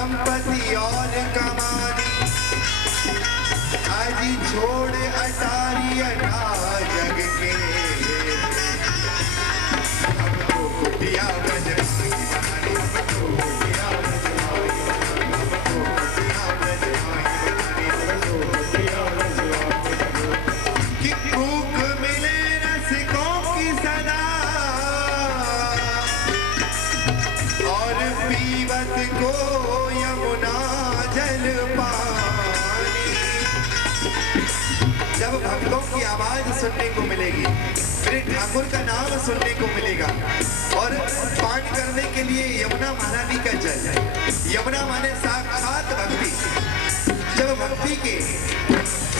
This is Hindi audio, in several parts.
संपत्ति और कमानी, आज छोड़ अटारी अटा जग के, हमको कुटिया बजवाई बनानी, हमको कुटिया बजवाई बनानी, हमको कुटिया बजवाई बनानी, हमको कुटिया बजवाई बनानी। कि भूख मिले रसिकों की सदा और पीवत को यमुना जल पानी। जब भक्तों की आवाज सुनने को मिलेगी, फिर ठाकुर का नाम सुनने को मिलेगा और पान करने के लिए यमुना महारानी का जल, यमुना माने साक्षात भक्ति। जब भक्ति के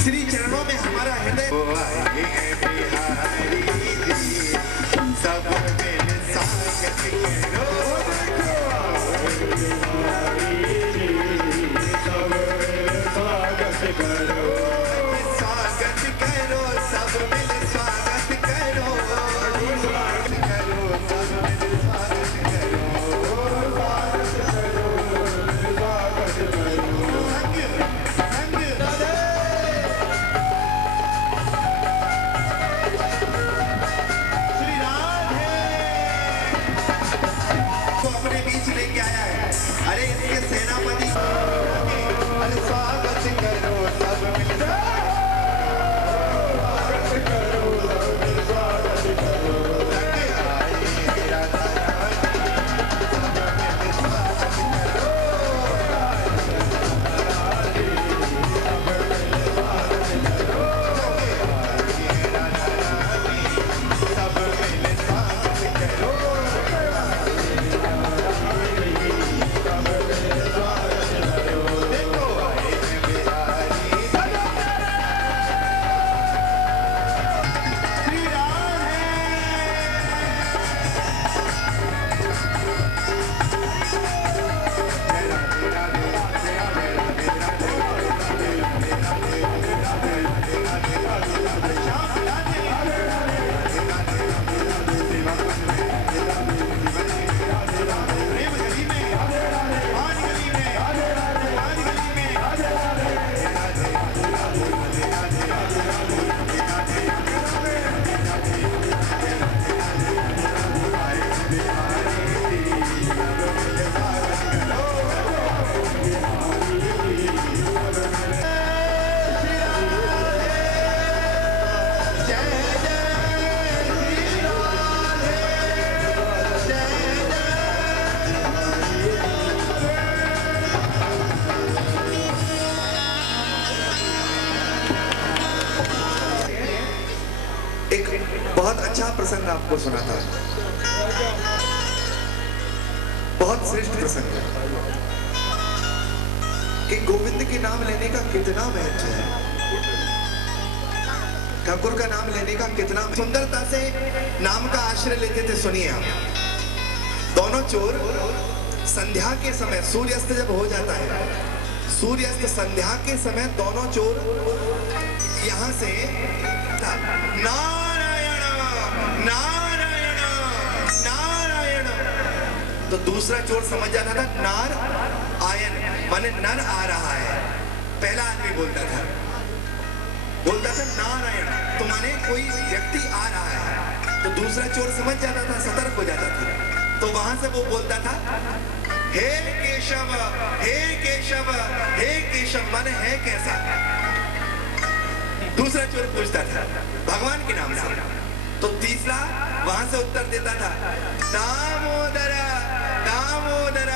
श्री चरणों में हमारा हृदय बिहारी जी, सब मिल स्वागत करो, सब मिल स्वागत करो, स्वागत करो, सब मिल स्वागत करो, स्वागत करो, सब मिल स्वागत करो, स्वागत करो, स्वागत करो। संग राधे श्री राधे को अपने बीच लेके आया है। अरे इसके सेनापति, अरे स्वागत करो, सब मिल स्वागत करो, सब मिल स्वागत करो। राधा रानी, सब मिल स्वागत करो, प्रसंग आपको सुनाता है, बहुत श्रेष्ठ प्रसंग है कि गोविंद के नाम लेने का कितना महत्व है, ठाकुर का नाम लेने का कितना सुंदरता से नाम का आश्रय लेते थे। सुनिए आप, दोनों चोर संध्या के समय, सूर्यास्त जब हो जाता है, सूर्यास्त संध्या के समय दोनों चोर यहां से नारायण नारायण, तो दूसरा चोर समझ जाता था नार आयन माने नर आ रहा है। पहला आदमी बोलता था नारायण, तो माने कोई व्यक्ति आ रहा है, तो दूसरा चोर समझ जाता था, सतर्क हो जाता था। तो वहां से वो बोलता था हे केशव, हे केशव, हे केशव, माने है कैसा। दूसरा चोर पूछता था भगवान के नाम से, तो तीसरा वहां से उत्तर देता था दामोदर, दामोदर,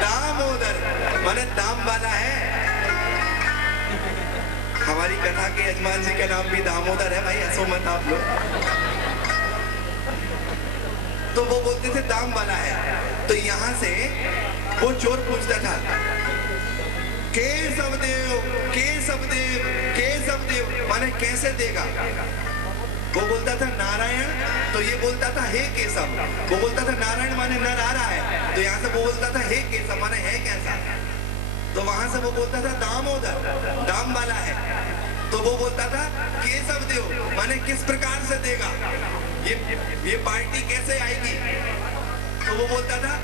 दामोदर, माने दाम वाला है। हमारी कथा के यजमान जी का नाम भी दामोदर है भाई, ऐसो मत आप लोग। तो वो बोलते थे दाम वाला है। तो यहां से वो चोर पूछता था केशवदेव, केशवदेव, केशवदेव, माने कैसे देगा। वो बोलता था नारायण, तो ये बोलता था हे केशव। वो बोलता था नारायण माने नर आ रहा है, तो यहाँ से वो बोलता था हे केशव माने है कैसा। तो वहां से वो बोलता था दामोदर, दाम वाला है। तो वो बोलता था केशवदेव माने किस प्रकार से देगा, ये पार्टी कैसे आएगी। तो वो बोलता था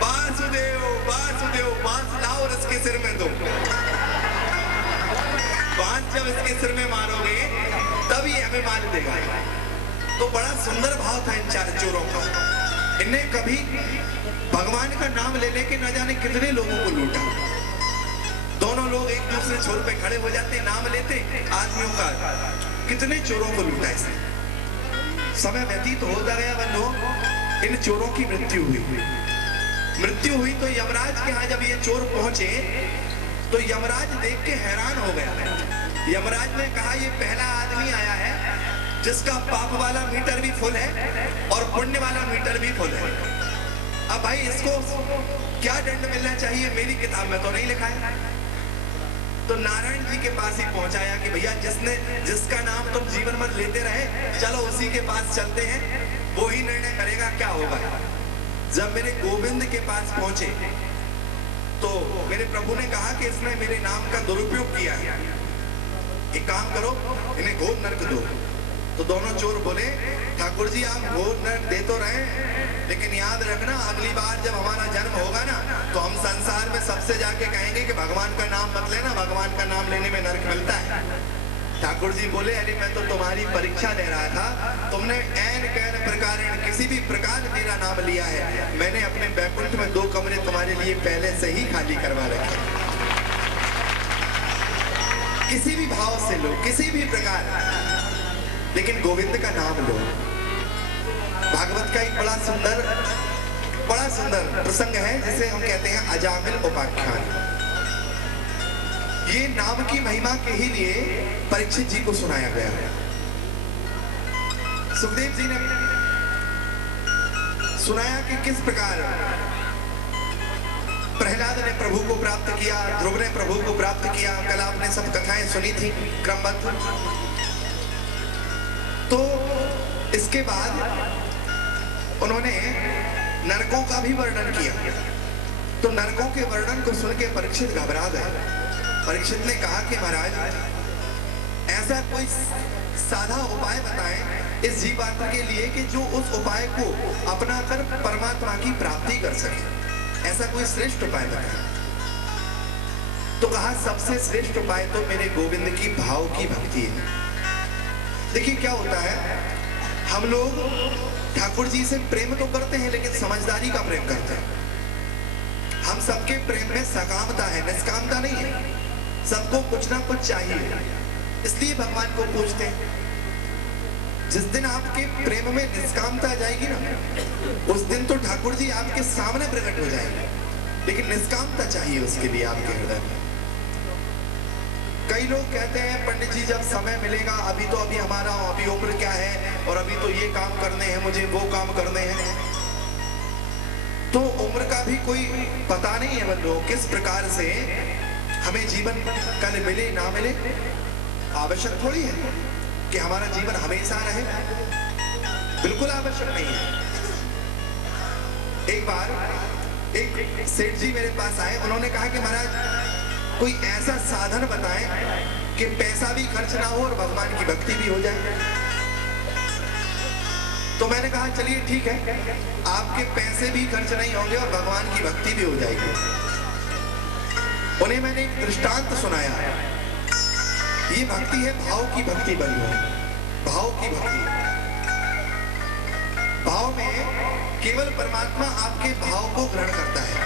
वासुदेव वासुदेव, बांस लाओ और इसके सिर में दो। बांस जब इसके सिर में मारोगे तभी हमें मार देगा। तो बड़ा सुंदर भाव था इन चार चोरों का। इन्हें कभी भगवान का नाम ले लेके न जाने कितने लोगों को लूटा। दोनों लोग एक दूसरे छोर पे खड़े हो जाते, नाम लेते आदमियों का, कितने चोरों को लूटा इसने। समय व्यतीत होता गया बंधु, इन चोरों की मृत्यु हुई तो यमराज के यहाँ जब ये चोर पहुंचे तो यमराज देख के हैरान हो गया। यमराज ने कहा ये पहला आदमी आया है जिसका पाप वाला मीटर भी फुल है और पुण्य वाला मीटर भी फुल है। अब भाई इसको क्या दंड मिलना चाहिए, मेरी किताब में तो नहीं लिखा है। तो नारायण जी के पास ही पहुंचाया कि भैया जिसका नाम तुम जीवन भर लेते रहे, चलो उसी के पास चलते हैं, वो ही निर्णय करेगा क्या होगा। जब मेरे गोविंद के पास पहुंचे तो मेरे प्रभु ने कहा कि इसने मेरे नाम का दुरुपयोग किया है, एक काम करो इन्हें घोर नरक दो। तो दोनों चोर बोले ठाकुर जी आप घोर नरक दे तो रहे, लेकिन याद रखना अगली बार जब हमारा जन्म होगा ना तो हम संसार में सबसे जाके कहेंगे कि भगवान का नाम मत लेना, भगवान का नाम लेने में नरक मिलता है। ठाकुर जी बोले अरे मैं तो तुम्हारी परीक्षा ले रहा था, तुमने ऐन कैन प्रकार किसी भी प्रकार मेरा नाम लिया है, मैंने अपने बैकुंठ में 2 कमरे तुम्हारे लिए पहले से ही खाली करवा रखे। किसी भी भाव से लो, किसी भी प्रकार, लेकिन गोविंद का नाम लो। भागवत का एक बड़ा सुंदर प्रसंग है जिसे हम कहते हैं अजामिल उपाख्यान। ये नाम की महिमा के ही लिए परीक्षित जी को सुनाया गया है। सुखदेव जी ने सुनाया कि किस प्रकार प्रहलाद ने प्रभु को प्राप्त किया, ध्रुव ने प्रभु को प्राप्त किया। कल आपने सब कथाएं सुनी थी क्रमबद्ध। तो इसके बाद उन्होंने नरकों का भी वर्णन किया। तो नरकों के वर्णन को सुन के परीक्षित घबरा गए। परीक्षित ने कहा कि महाराज ऐसा कोई साधा उपाय बताएं इस जीवात्मा के लिए कि जो उस उपाय को अपनाकर परमात्मा की प्राप्ति कर सके, ऐसा कोई श्रेष्ठ उपाय बताएं। तो कहा सबसे श्रेष्ठ उपाय तो मेरे गोविंद की भाव की भक्ति है। देखिए क्या होता है, हम लोग ठाकुर जी से प्रेम तो करते हैं लेकिन समझदारी का प्रेम करते हैं। हम सबके प्रेम में सकामता है, निष्कामता नहीं है। सबको कुछ ना कुछ चाहिए, इसलिए भगवान को पूछते हैं। जिस दिन आपके प्रेम में निष्कामता जाएगी ना, उस दिन तो ठाकुर जी आपके सामने प्रकट हो जाएंगे, लेकिन निष्कामता चाहिए उसके लिए आपके हृदय में। कई लोग कहते हैं पंडित जी जब समय मिलेगा, अभी हमारा अभी उम्र क्या है और अभी तो ये काम करने हैं, मुझे वो काम करने हैं। तो उम्र का भी कोई पता नहीं है बंधुओं, किस प्रकार से हमें जीवन कल मिले ना मिले। आवश्यक थोड़ी है कि हमारा जीवन हमेशा रहे, बिल्कुल आवश्यक नहीं है। एक बार एक सेठ जी मेरे पास आए, उन्होंने कहा कि महाराज कोई ऐसा साधन बताएं कि पैसा भी खर्च ना हो और भगवान की भक्ति भी हो जाए। तो मैंने कहा चलिए ठीक है, आपके पैसे भी खर्च नहीं होंगे और भगवान की भक्ति भी हो जाएगी। उन्हें मैंने एक दृष्टांत सुनाया। ये भक्ति है भाव की भक्ति बनी है, भाव की भक्ति। भाव में केवल परमात्मा आपके भाव को ग्रहण करता है,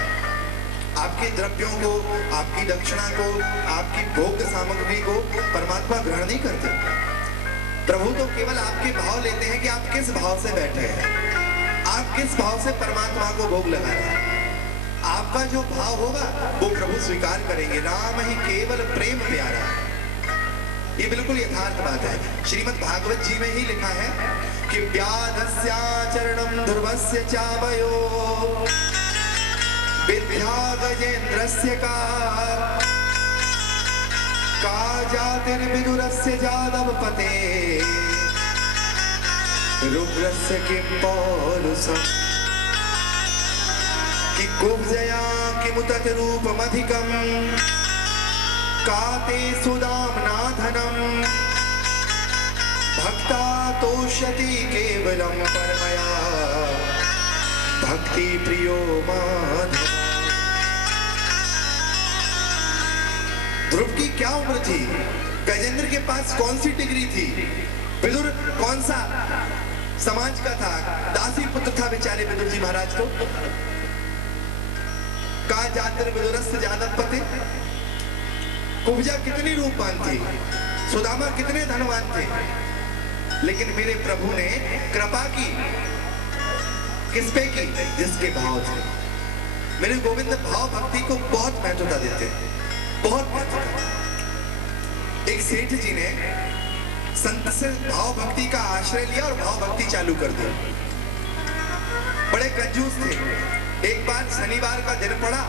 आपके द्रव्यों को, आपकी दक्षिणा को, आपकी भोग सामग्री को परमात्मा ग्रहण नहीं करते। प्रभु तो केवल आपके भाव लेते हैं कि आप किस भाव से बैठे हैं, आप किस भाव से परमात्मा को भोग लगा रहे हैं। आपका जो भाव होगा वो प्रभु स्वीकार करेंगे। राम ही केवल प्रेम प्यारा, ये बिल्कुल यथार्थ बात है। श्रीमद् भागवत जी में ही लिखा है कि व्याधस्याचरणं ध्रुवस्य चावयो विद्या गजेन्द्रस्य का जातिर्विदुरस्य जादवपते रुद्रस्य किं पौरुषम् कि कुब्जया किमुतत रूपमधिकम् काते सुदाम्ना धनम् भक्ता तोष्यति केवलं परमया भक्त भक्ति प्रियो माधव। ध्रुव की क्या उम्र थी? गजेंद्र के पास कौन सी डिग्री थी? विदुर कौन सा समाज का था? दासी पुत्र था बेचारे विदुर जी महाराज तो। कहा जातर विदुरस्य जादव पते। कुब्जा कितनी रूपवान थी, सुदामा कितने धनवान थे, लेकिन मेरे प्रभु ने कृपा की किस पे की? जिसके भाव थे। मेरे गोविंद भाव भक्ति को बहुत महत्वता देते, बहुत महत्वता। एक सेठ जी ने संत से भाव भक्ति का आश्रय लिया और भाव भक्ति चालू कर दिया। बड़े कंजूस थे। एक बार शनिवार का दिन पड़ा,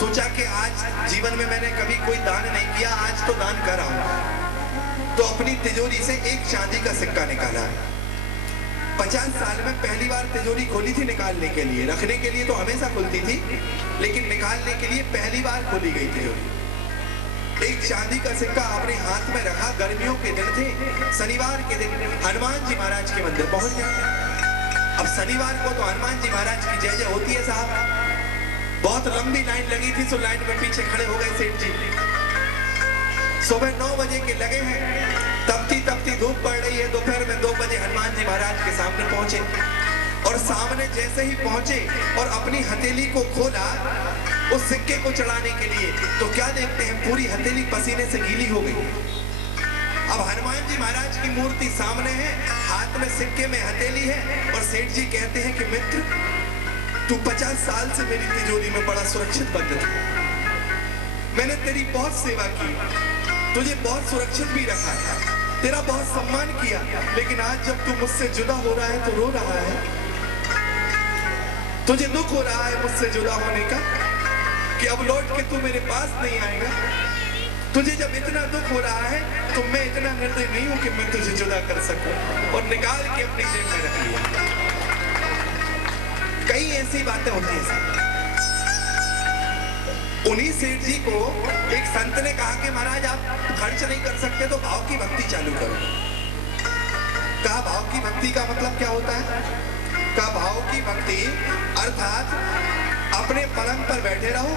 सोचा कि आज जीवन में मैंने कभी कोई दान नहीं किया, आज तो दान कर रहा हूं। तो अपनी तिजोरी से एक चांदी का सिक्का निकाला। 50 साल में पहली बार तिजोरी खोली थी निकालने के लिए। रखने के लिए तो हमेशा खुलती थी, लेकिन निकालने के लिए पहली बार खोली गई तिजोरी। एक चांदी का सिक्का अपने हाथ में रखा। गर्मियों के दिन थे, शनिवार के दिन हनुमान जी महाराज के मंदिर पहुंच गया। अब शनिवार को तो हनुमान जी महाराज की जय जय होती है साहब। बहुत लंबी लाइन लगी थी, तो लाइन में पीछे खड़े हो गए सेठ जी। सुबह 9 बजे के लगे हैं, तपती तपती धूप पड़ रही है। दोपहर में 2 बजे हनुमान जी महाराज के सामने पहुंचे, और सामने जैसे ही पहुंचे और अपनी हथेली को खोला उस सिक्के को चढ़ाने के लिए, तो क्या देखते हैं, पूरी हथेली पसीने से गीली हो गई। अब हनुमान जी महाराज की मूर्ति सामने है, हाथ में सिक्के में हथेली है, और सेठ जी कहते हैं कि मित्र, तू 50 साल से मेरी तिजोरी में बड़ा सुरक्षित बंद था। मैंने तेरी बहुत सेवा की, तुझे बहुत सुरक्षित भी रखा, तेरा बहुत सम्मान किया, लेकिन आज जब तू मुझसे जुदा हो रहा है तो रो रहा है। तुझे दुख हो रहा है मुझसे जुदा होने का, कि अब लौट के तू मेरे पास नहीं आएगा। तुझे जब इतना दुख हो रहा है तो मैं इतना निर्दयी नहीं हूं कि मैं तुझे जुदा कर सकूं। और निकाल के अपनी जेब में रख लिया। कई ऐसी बातें होती हैं। उन्हीं सेठ जी को एक संत ने कहा कि महाराज आप खर्च नहीं कर सकते तो भाव की भक्ति चालू करो। कहा भाव की भक्ति का मतलब क्या होता है? कहा भाव की भक्ति अर्थात अपने पलंग पर बैठे रहो,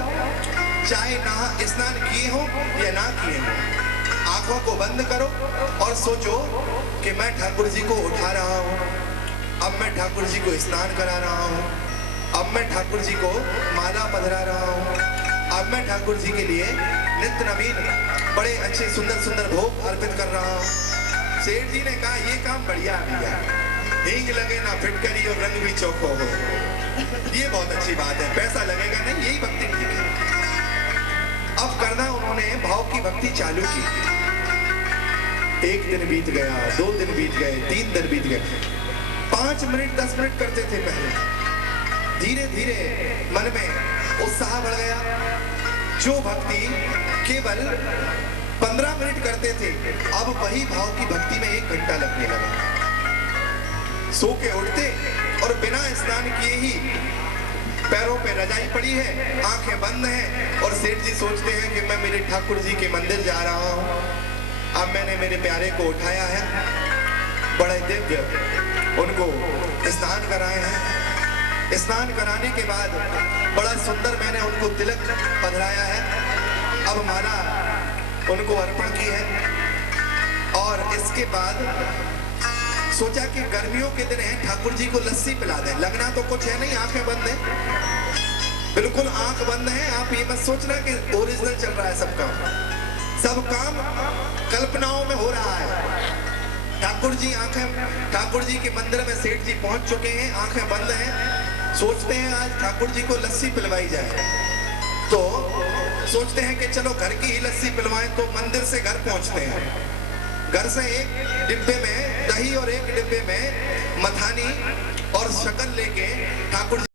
चाहे नहा स्नान किए हो या ना किए हो, आंखों को बंद करो और सोचो कि मैं ठाकुर जी को उठा रहा हूँ, अब मैं ठाकुर जी को स्नान करा रहा हूँ, अब मैं ठाकुर जी को माला पधरा रहा हूँ, अब मैं ठाकुर जी के लिए नित्य नवीन बड़े अच्छे सुंदर सुंदर भोग अर्पित कर रहा हूँ। सेठ जी ने कहा ये काम बढ़िया भैया, हींग लगे ना फिटकरी और रंग भी चौखो हो, ये बहुत अच्छी बात है, पैसा लगेगा नहीं, यही भक्ति ठीक है। अब करना उन्होंने भाव की भक्ति चालू की। 1 दिन बीत गया, 2 दिन बीत गए, 3 दिन बीत गए, 5 मिनट 10 मिनट करते थे पहले। धीरे धीरे मन में उत्साह बढ़ गया। जो भक्ति केवल 15 मिनट करते थे, अब वही भाव की भक्ति में 1 घंटा लगने लगा। सो के उठते और बिना स्नान किए ही पैरों पे रजाई पड़ी है, आंखें बंद हैं, और सेठ जी सोचते हैं कि मैं मेरे ठाकुर जी के मंदिर जा रहा हूँ। अब मैंने मेरे प्यारे को उठाया है, बड़े दिव्य उनको स्नान कराए हैं। स्नान कराने के बाद बड़ा सुंदर मैंने उनको तिलक पधराया है। अब माला उनको अर्पण की है, और इसके बाद सोचा कि गर्मियों के दिन है, ठाकुर जी को लस्सी पिला दें। लगना तो कुछ है नहीं, आंखें बंद है, बिल्कुल आंख बंद है। आप ये मत सोचना कि ओरिजिनल चल रहा है सब काम। सब काम कल्पनाओं में हो रहा है। ठाकुर जी के मंदिर में सेठ जी पहुंच चुके हैं, आंखें बंद हैं। सोचते हैं आज ठाकुर जी को लस्सी पिलवाई जाए, तो सोचते हैं कि चलो घर की ही लस्सी पिलवाएं, तो मंदिर से घर पहुंचते हैं। घर से एक डिब्बे में दही और एक डिब्बे में मथानी और शक्कर लेके ठाकुर